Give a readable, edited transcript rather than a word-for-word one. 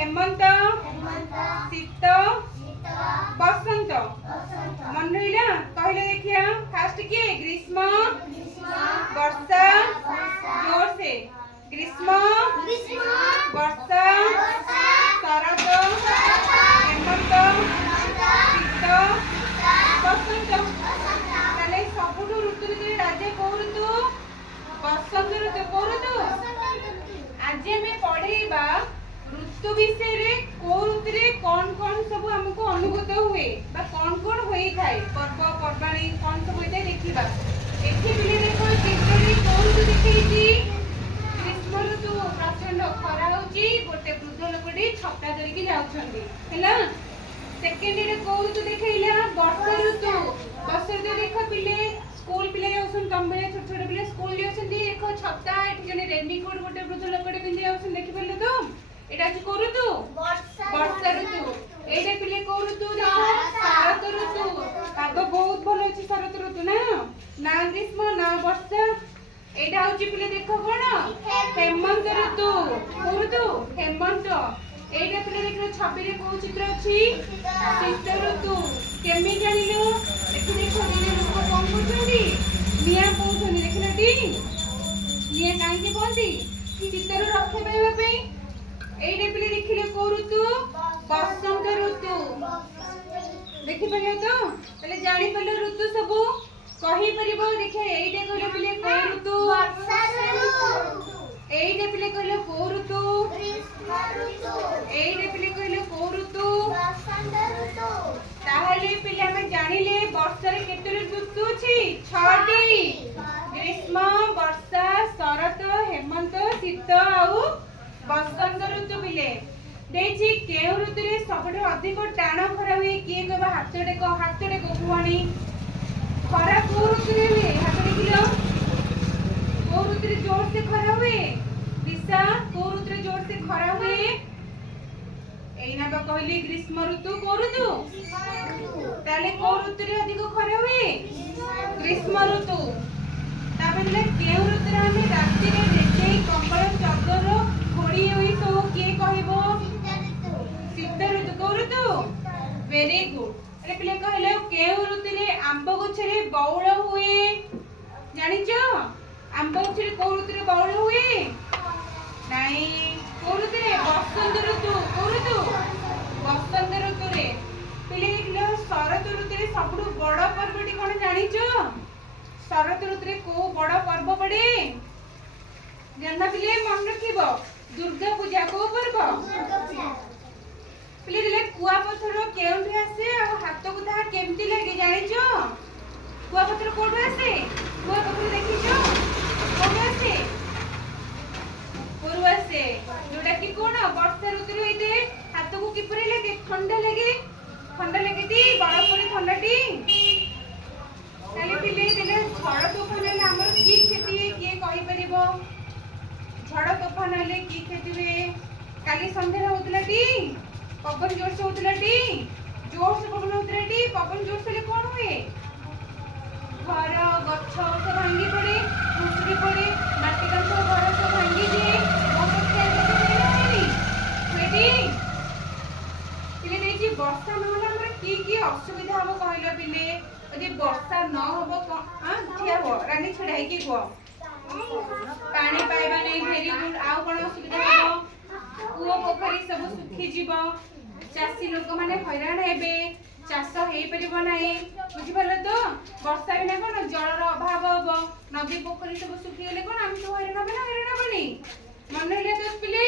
हेमंत शीत बसंत मन रहा कहले देखिया फास्ट किए ग्रीष्म वर्षा जोर से ग्रीष्म वर्षा शरद हेमंत शीत बसंत ताले सबुठु ऋतु भितर राजे को ऋतु बसंत ऋतु को ऋतु आज हमें पढ़ेबा ऋतु विषय रे को ऋतु रे कौन कौन सब हमको अनुभूत हुए बा कौन कौन होई थाए पर्व पर्वाणी कौन सब होई थाए देखिबा एठी बिले देखो चित्ररी को ऋतु देखैछि ग्रीष्म ऋतु प्रचंड खरा होची गोटे वृद्ध लोकडी छता धरिकी जाउछंदी हैला सेकेंड रे को ऋतु देखैला वर्षा ऋतु वर्षा ऋतु देखो बिले स्कूल पिले जाउछन कंबे छोट छोट पिले स्कूल जाउछंदी देखो छता एठी जने रेनी कोट गोटे वृद्ध लोकडी पिंदी जाउछन देखि पल्ले तो एटा अछि को ऋतु वर्षा ऋतु एटा पिले को ऋतु देखो शरत ऋतु पाग बहुत भलो अछि शरत ऋतु ना ग्रीष्म ना वर्षा एटा होछि पिले देखो कोन हेमंत ऋतु को ऋतु हेमंत एटा पिले देखो छवि रे को चित्र अछि शीत ऋतु केमि जानिलो एठी देखो दिने लोक कोन करछंदी निया पौछंदी देखलटी निया काहे के बोलती शीतर रखे पाइबा पई एइडे पिले देखिले को ऋतु बसंत ऋतु देखि पले तो पहले जानि पले ऋतु सब कहि परिबो देखे एइडे कहले पिले को ऋतु वर्षा ऋतु एइडे पिले कहले को ऋतु ग्रीष्म ऋतु एइडे पिले कहले को ऋतु बसंत ऋतु ताहले पिले हम जानिले वर्षा रे केते ऋतु अछि 6टी ग्रीष्म वर्षा शरत हेमंत शीत आउ बसंत ऋतु बिले देछि केउ ऋतु रे सबठो अधिक टाण खरा हुए किए कहबा हाथ डेको कुआणी खरा को ऋतु रे हुए हाथ देखिलो को ऋतु रे जोर से खरा हुए दिशा को ऋतु रे जोर से खरा हुए एइना बा कहली ग्रीष्म ऋतु को ऋतु ताले को ऋतु रे अधिक खरा हुए ग्रीष्म ऋतु ताबेले केउ ऋतु रे हम राति रे रेचै कंबल चादर घोड़ी होई तो किए कहबो शीत ऋतु को ऋतु वेरी गुड अरे पिले कहले केउ ऋतु रे आंब गछ रे बौळ हुए जानिचो आंब गछ रे को ऋतु रे बौळ हुए नाही को ऋतु रे बसंत ऋतु को ऋतु बसंत ऋतु रे पिले देखलो शरत ऋतु रे सबडु बड़ पर्वटी कोन जानिचो शरत ऋतु रे को बड़ पर्व पड़े जन्म पिले मन रखिबो दुर्गा पूजा को पर्व पिले दिले कुआ पत्थर केउठी आसे आ हाथ को ता केमती लागे जानिचो कुआ पत्थर कोठो आसे कुआ पत्थर देखिचो कोठो आसे पुरु आसे जोटा कि कोन वर्षा ऋतु रे होइते हाथ को किपरि लागे ठंडा लागे ती बरफ परे ठंडाटी ताले पिले दिले झड़ तूफान ले हमर की खेती किए कहि परिबो झड़ तूफान ले की खेती हुए काली संध्या होतला टी पवन जोर से होतला टी जोर से पवन होतला टी पवन जोर से ले कोन हुए घर गच्छ सब भांगी पड़े भुसुड़ी पड़े माटी का सब घर सब भांगी दिए बहुत खेल होइनी बेटी पिले देछि वर्षा न होला हमर की असुविधा हबो कहलो पिले यदि वर्षा न हबो ठिया हो रानी छडाई की को पानी पाइबा नहीं भेरी गुड आउ कोन असुविधा हबो कुओ पोखरी सब सुखी जीवो चासी लोक माने हैरान हेबे चाष हेई परिबो नाही बुझि परलो तो वर्षा बिना कोन जलर अभाव हबो नदी पोखरी सब सुखी गेले कोन हम तो हैरान हबे ना हैरान हबनी मन हेले तो पिले